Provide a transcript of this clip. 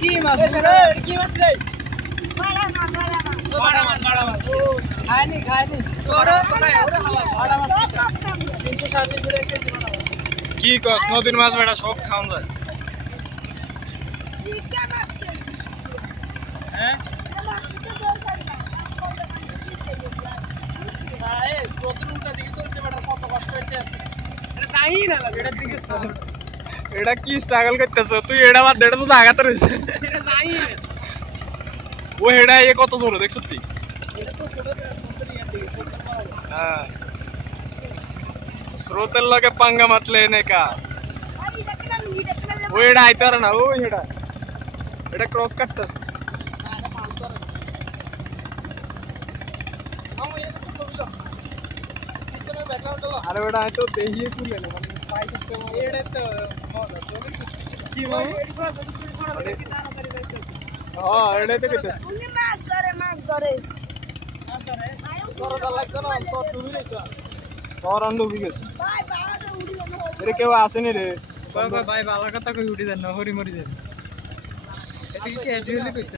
কি মাছ কি মাছ রে বাড়া মাছ খায়নি ওরে বাড়া মাছ 360 করে কি কস নদীর মাছ বেটা সব খাওয়া যায় হ্যাঁ এটা কি স্ট্রাগল করতেছ তুই এটা বাদ দেড় তো জায়গাতে রয়েছে ও হেডা এ কত জোরে দেখছ তুই হ্যাঁ স্রোতের লগে পাঙ্গা মাতলে এনে কা ও এটা আইতার না ও হেডা এটা ক্রস কাটতেছে আরে বেটা আই তো দেখিয়ে কুলে না মানে সাইড তো এড়ে তো কি মামু হ্যাঁ এড়ে তো কইতে মাছ ধরে সরদা লাগতো না সব ডুবি গেছে সর আন্দ উঠে গেছে ভাই বাড়াতে উড়ি গেল এরে কেউ আসেনি রে ভাই ভাই ভালো কথা কই উঠি দেন না হরি মরি দেন এটা কি এজুয়ালি কইছে